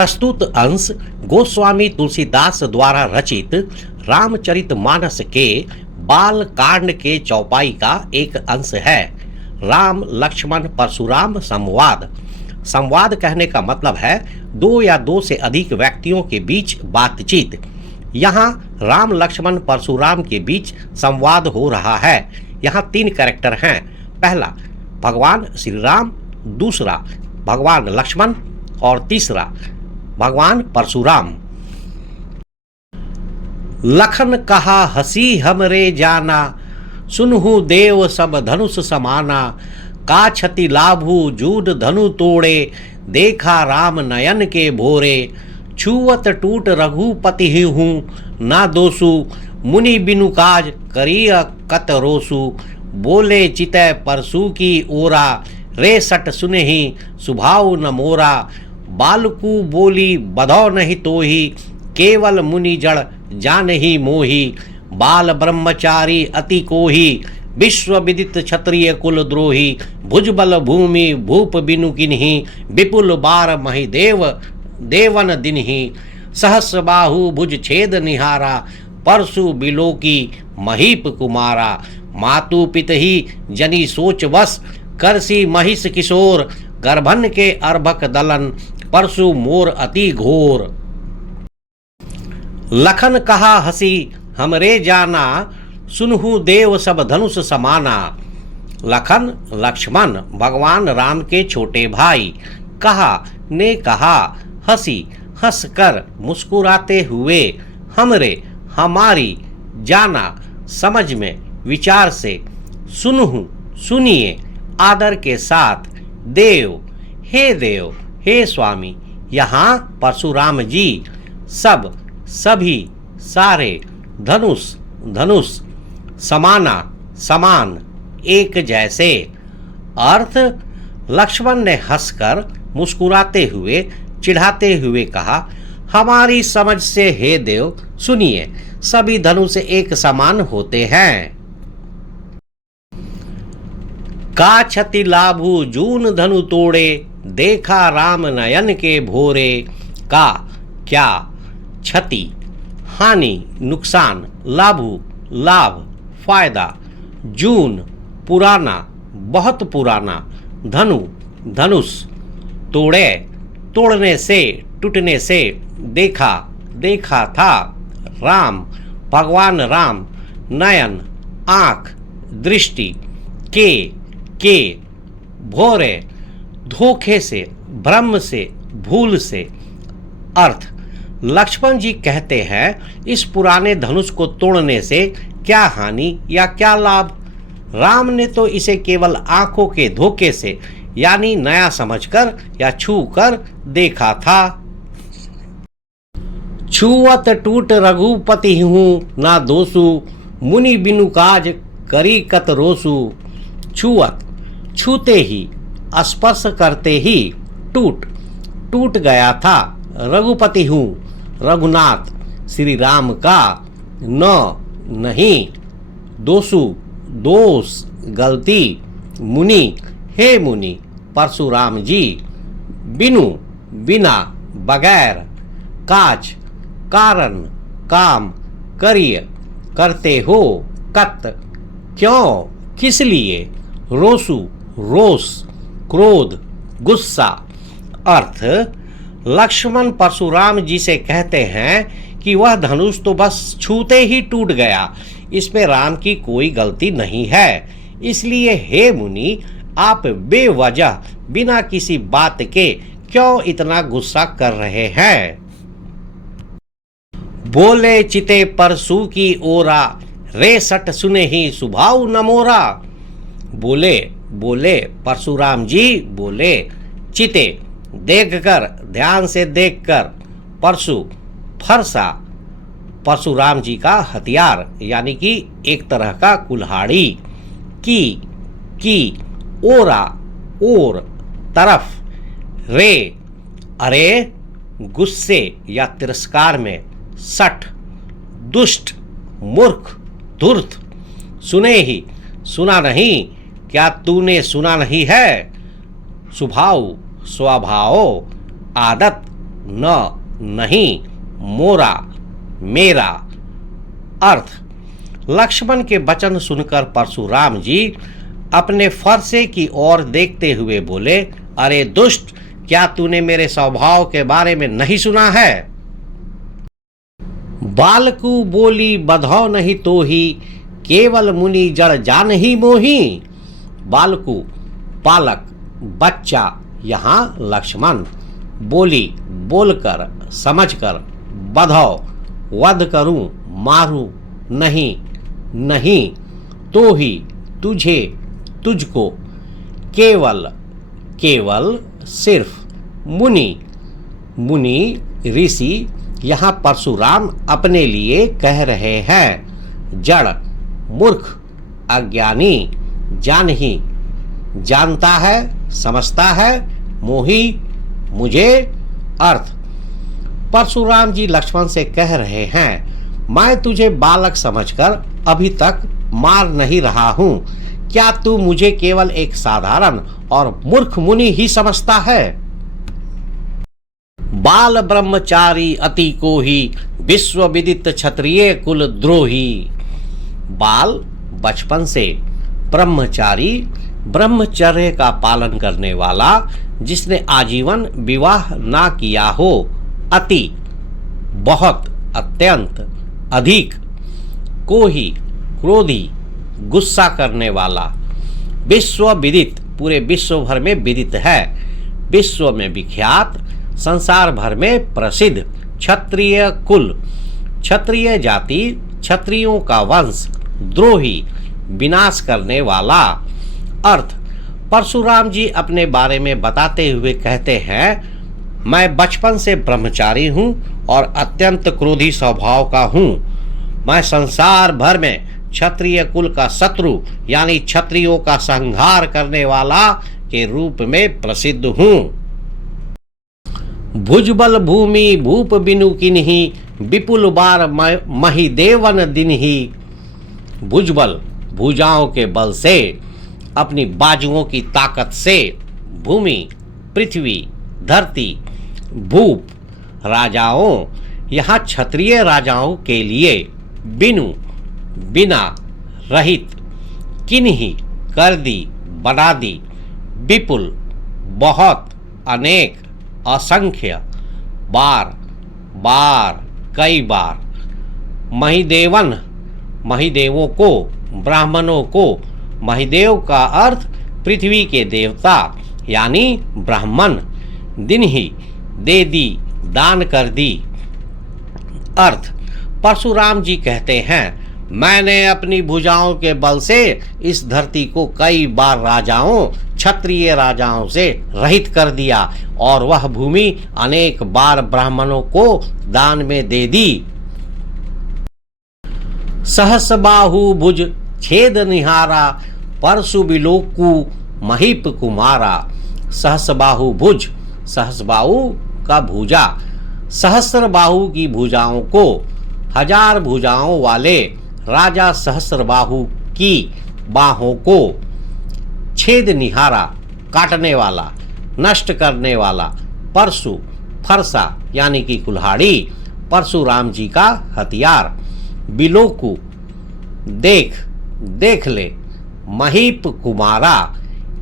प्रस्तुत अंश गोस्वामी तुलसीदास द्वारा रचित रामचरितमानस के बाल कांड के चौपाई का एक अंश है। राम लक्ष्मण परशुराम संवाद। संवाद कहने का मतलब है दो या दो से अधिक व्यक्तियों के बीच बातचीत। यहाँ राम लक्ष्मण परशुराम के बीच संवाद हो रहा है। यहाँ तीन कैरेक्टर हैं। पहला भगवान श्री राम, दूसरा भगवान लक्ष्मण और तीसरा भगवान परशुराम। लखन कहा हसी हमरे जाना, सुनहु देव सब धनुष समाना। का क्षति लाभु जूड धनु तोड़े, देखा राम नयन के भोरे। छुवत टूट रघुपति ही हूँ, ना दोसु मुनि बिनु काज करिय कत रोसु। बोले चितय परसु की ओरा, रे सट सुनहि सुभाव न मोरा। बालकू बोली बधौ नहीं तोही, केवल मुनि जड़ जान ही मोही। बाल ब्रह्मचारी अति कोही, विश्व विदित क्षत्रिय कुल द्रोही। भुजबल भूमि भूप बिनु किन्ही, विपुल बार मही देवन दिनहि। सहस बाहु भुज छेद निहारा, परसु बिलोकी महीप कुमारा। मातु पित ही जनी सोच वस, करसी महिष किशोर। गर्भन के अर्भक दलन, परसु मोर अति घोर। लखन कहा हसी हमरे जाना, सुनहु देव सब धनुष समाना। लखन लक्ष्मण भगवान राम के छोटे भाई कहा हंसी हंसकर मुस्कुराते हुए। हमरे हमारी, जाना समझ में, विचार से। सुनहु सुनिए आदर के साथ। देव हे स्वामी। यहाँ परशुराम जी। सब सभी सारे। धनुष समाना समान, एक जैसे। अर्थ लक्ष्मण ने हंसकर मुस्कुराते हुए चिढ़ाते हुए कहा, हमारी समझ से हे देव सुनिए, सभी धनुष एक समान होते हैं। का क्षति लाभु जून धनु तोड़े, देखा राम नयन के भोरे। का क्या, क्षति हानि नुकसान, लाभु लाभ फायदा। जून पुराना बहुत पुराना। धनुष तोड़े तोड़ने से टूटने से। देखा था। राम भगवान राम। नयन आँख दृष्टि। के भोरे धोखे से, भ्रम से, भूल से। अर्थ लक्ष्मण जी कहते हैं, इस पुराने धनुष को तोड़ने से क्या हानि या क्या लाभ। राम ने तो इसे केवल आंखों के धोखे से, यानी नया समझकर या छू कर देखा था। छुवत टूट रघुपति हूँ, ना दोसु मुनि बिनु काज करी कत रोसु। छुवत छूते ही, स्पर्श करते ही। टूट गया था। रघुपति हूँ, रघुनाथ श्री राम का। नहीं। दोषु दोष गलती। मुनि हे मुनि परशुराम जी। बिना बगैर। काज कारण काम। करिय करते हो। कत क्यों किस लिए। रोसु रोष क्रोध गुस्सा। अर्थ लक्ष्मण परशुराम जी से कहते हैं कि वह धनुष तो बस छूते ही टूट गया, इसमें राम की कोई गलती नहीं है। इसलिए हे मुनि, आप बेवजह बिना किसी बात के क्यों इतना गुस्सा कर रहे हैं। बोले चिते परसु की ओरा, रे सट सुने ही सुभाव न मोरा। बोले परशुराम जी बोले। चिते देखकर, ध्यान से देखकर। परशु फरसा, परशुराम जी का हथियार यानी कि एक तरह का कुल्हाड़ी। की ओरा ओर तरफ। रे अरे गुस्से या तिरस्कार में। सठ दुष्ट मूर्ख धूर्त। सुने ही सुना नहीं, क्या तूने सुना नहीं है। स्वभाव आदत न, नहीं, मोरा, मेरा। अर्थ: लक्ष्मण के वचन सुनकर परशुराम जी अपने फरसे की ओर देखते हुए बोले, अरे दुष्ट, क्या तूने मेरे स्वभाव के बारे में नहीं सुना है? बालकु बोली बधौ नहीं तो ही, केवल मुनि जड़ जान ही मोही। बालकु बालक, बच्चा, यहाँ लक्ष्मण, बोली बोलकर, समझकर, बधौ वध करूं, मारूं, नहीं, नहीं, तो ही, तुझे, तुझको, केवल, केवल, सिर्फ, मुनि, मुनि, ऋषि, यहाँ परशुराम अपने लिए कह रहे हैं। जड़, मूर्ख, अज्ञानी, जान ही, जानता है, समझता है, मोही, मुझे। अर्थ: परशुराम जी लक्ष्मण से कह रहे हैं, मैं तुझे बालक समझकर अभी तक मार नहीं रहा हूं। क्या तू मुझे केवल एक साधारण और मूर्ख मुनि ही समझता है? बाल ब्रह्मचारी अति को ही, विश्व विदित क्षत्रिय कुल द्रोही। बाल, बचपन से, ब्रह्मचारी, ब्रह्मचर्य का पालन करने वाला, जिसने आजीवन विवाह ना किया हो। अति, बहुत, अत्यंत, अधिक। को ही, क्रोधी, गुस्सा करने वाला। विश्व विदित, पूरे विश्व भर में विदित है, विश्व में विख्यात, संसार भर में प्रसिद्ध। क्षत्रिय कुल, क्षत्रिय जाति, क्षत्रियों का वंश। द्रोही, विनाश करने वाला। अर्थ: परशुराम जी अपने बारे में बताते हुए कहते हैं, मैं बचपन से ब्रह्मचारी हूँ और अत्यंत क्रोधी स्वभाव का हूँ। मैं संसार भर में क्षत्रिय कुल का शत्रु यानी क्षत्रियों का संहार करने वाला के रूप में प्रसिद्ध हूँ। भुजबल भूमि भूप बिनु किन्ही, विपुल बार मही देवन दिनही। भुजबल, भुजाओं के बल से, अपनी बाजुओं की ताकत से। भूमि, पृथ्वी, धरती। भूप, राजाओं, यहाँ क्षत्रिय राजाओं के लिए। बिनु, बिना, रहित। किन्ही, कर दी, बना दी। विपुल, बहुत, अनेक, असंख्य। बार, बार, कई बार। महिदेवन, महिदेवों को, ब्राह्मणों को। महिदेव का अर्थ पृथ्वी के देवता यानी ब्राह्मण। दिन ही, दे दी, दान कर दी। अर्थ: परशुराम जी कहते हैं, मैंने अपनी भुजाओं के बल से इस धरती को कई बार राजाओं, क्षत्रिय राजाओं से रहित कर दिया और वह भूमि अनेक बार ब्राह्मणों को दान में दे दी। सहस बाहु भुज छेद निहारा, परशु बिलोकु महीप कुमारा। सहस बाहु भुज, सहस बाहु का भुजा, सहस्र बाहु की भुजाओं को, हजार भुजाओं वाले राजा सहस्रबाहु की बाहों को। छेद निहारा, काटने वाला, नष्ट करने वाला। परशु, फरसा यानी कि कुल्हाड़ी, परशुराम जी का हथियार। बिलोकु, देख, देख ले। महीप कुमारा,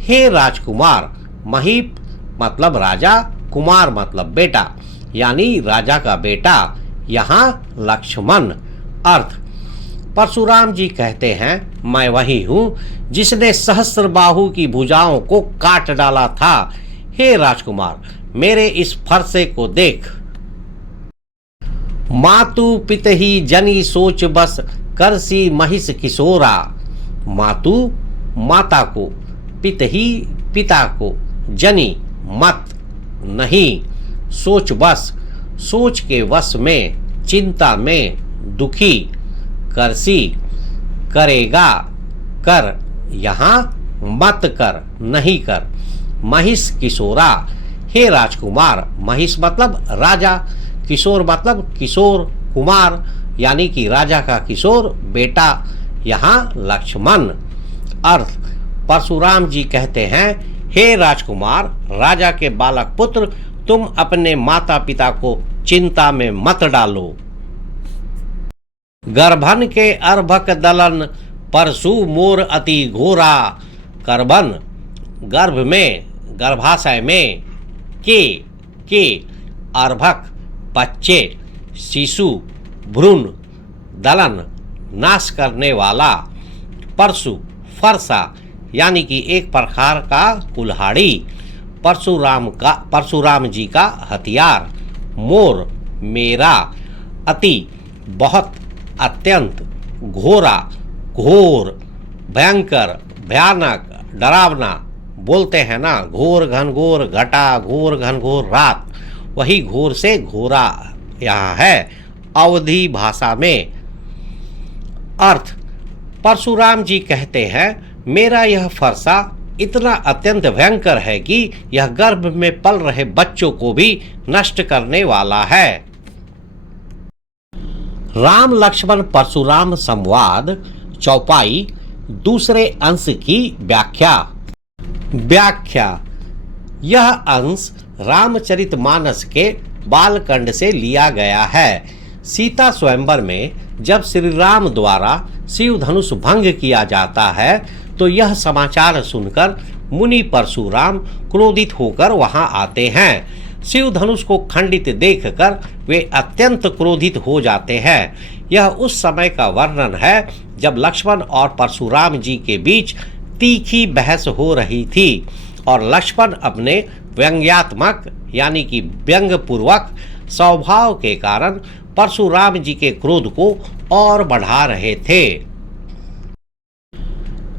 हे राजकुमार। महीप मतलब राजा, कुमार मतलब बेटा यानी राजा का बेटा, यहाँ लक्ष्मण। अर्थ: परशुराम जी कहते हैं, मैं वही हूँ जिसने सहस्रबाहु की भुजाओं को काट डाला था। हे राजकुमार, मेरे इस फरसे को देख। मातु पितही जनी सोच बस, करसी महिष किशोरा। मातु, माता को। पितही, पिता को। जनी, मत, नहीं। सोच बस, सोच के वश में, चिंता में, दुखी। करसी, करेगा, कर, यहाँ मत कर, नहीं कर। महिष किशोरा, हे राजकुमार। महिष मतलब राजा, किशोर मतलब किशोर, कुमार यानी कि राजा का किशोर बेटा, यहाँ लक्ष्मण। अर्थ: परशुराम जी कहते हैं, हे राजकुमार, राजा के बालक पुत्र तुम अपने माता पिता को चिंता में मत डालो। गर्भन के अर्भक दलन परशु मोर अति घोरा। करबन गर्भ में, गर्भाशय में, के अर्भक बच्चे, शिशु भ्रूण, दलन नाश करने वाला, परशु फरसा यानी कि एक प्रकार का कुल्हाड़ी, परशुराम जी का हथियार, मोर मेरा, अति बहुत, अत्यंत, घोरा घोर, भयंकर भयानक डरावना। बोलते हैं ना घोर घनघोर घटा, घोर घनघोर रात, वही घोर से घोरा यहाँ है अवधी भाषा में। अर्थ, परशुराम जी कहते हैं मेरा यह फरसा इतना अत्यंत भयंकर है कि यह गर्भ में पल रहे बच्चों को भी नष्ट करने वाला है। राम लक्ष्मण परशुराम संवाद चौपाई दूसरे अंश की व्याख्या। यह अंश रामचरितमानस के बालकांड से लिया गया है। सीता स्वयंवर में जब श्री राम द्वारा शिव धनुष भंग किया जाता है तो यह समाचार सुनकर मुनि परशुराम क्रोधित होकर वहां आते हैं। शिव धनुष को खंडित देखकर वे अत्यंत क्रोधित हो जाते हैं। यह उस समय का वर्णन है जब लक्ष्मण और परशुराम जी के बीच तीखी बहस हो रही थी और लक्ष्मण अपने व्यंग्यात्मक यानी कि व्यंग्यपूर्वक स्वभाव के कारण परशुराम जी के क्रोध को और बढ़ा रहे थे।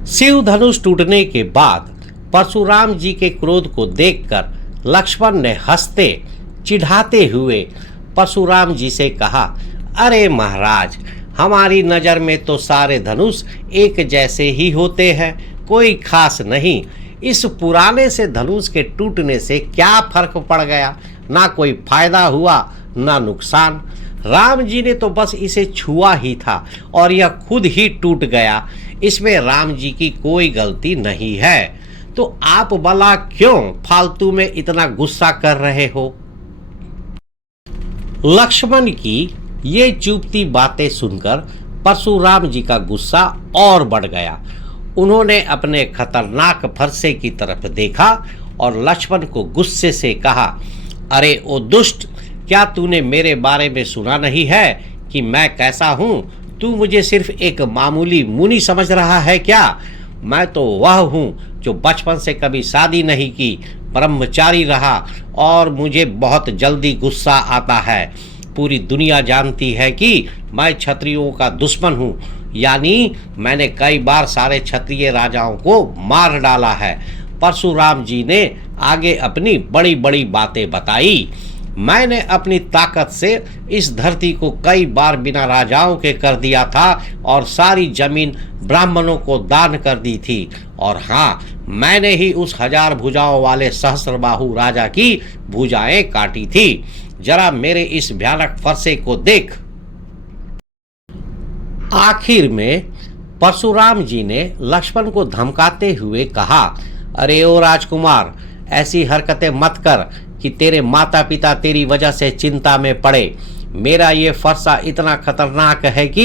शिव धनुष टूटने के बाद परशुराम जी के क्रोध को देखकर लक्ष्मण ने हंसते चिढ़ाते हुए परशुराम जी से कहा, अरे महाराज, हमारी नज़र में तो सारे धनुष एक जैसे ही होते हैं, कोई खास नहीं। इस पुराने से धनुष के टूटने से क्या फर्क पड़ गया? ना कोई फायदा हुआ ना नुकसान। राम जी ने तो बस इसे छुआ ही था और यह खुद ही टूट गया। इसमें राम जी की कोई गलती नहीं है। तो आप भला क्यों फालतू में इतना गुस्सा कर रहे हो? लक्ष्मण की ये चुपती बातें सुनकर परशुराम जी का गुस्सा और बढ़ गया। उन्होंने अपने खतरनाक फरसे की तरफ देखा और लक्ष्मण को गुस्से से कहा, अरे ओ दुष्ट, क्या तूने मेरे बारे में सुना नहीं है कि मैं कैसा हूँ? तू मुझे सिर्फ एक मामूली मुनि समझ रहा है क्या? मैं तो वह हूँ जो बचपन से कभी शादी नहीं की, ब्रह्मचारी रहा और मुझे बहुत जल्दी गुस्सा आता है। पूरी दुनिया जानती है कि मैं क्षत्रियों का दुश्मन हूँ, यानी मैंने कई बार सारे क्षत्रिय राजाओं को मार डाला है। परशुराम जी ने आगे अपनी बड़ी बड़ी बातें बताई। मैंने अपनी ताकत से इस धरती को कई बार बिना राजाओं के कर दिया था और सारी जमीन ब्राह्मणों को दान कर दी थी। और हाँ, मैंने ही उस 1000 भुजाओं वाले सहस्त्रबाहु राजा की भुजाएं काटी थी। जरा मेरे इस भयानक फरसे को देख। आखिर में परशुराम जी ने लक्ष्मण को धमकाते हुए कहा, अरे ओ राजकुमार, ऐसी हरकतें मत कर कि तेरे माता पिता तेरी वजह से चिंता में पड़े। मेरा ये फरसा इतना खतरनाक है कि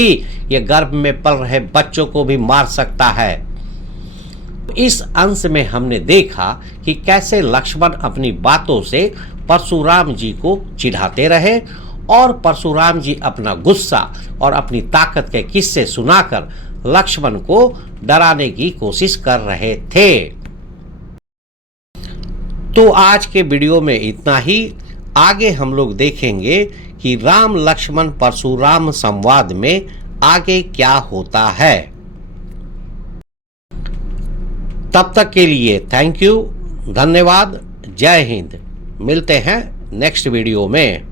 ये गर्भ में पल रहे बच्चों को भी मार सकता है। इस अंश में हमने देखा कि कैसे लक्ष्मण अपनी बातों से परशुराम जी को चिढ़ाते रहे और परशुराम जी अपना गुस्सा और अपनी ताकत के किस्से सुनाकर लक्ष्मण को डराने की कोशिश कर रहे थे। तो आज के वीडियो में इतना ही। आगे हम लोग देखेंगे कि राम लक्ष्मण परशुराम संवाद में आगे क्या होता है। तब तक के लिए थैंक यू, धन्यवाद, जय हिंद। मिलते हैं नेक्स्ट वीडियो में।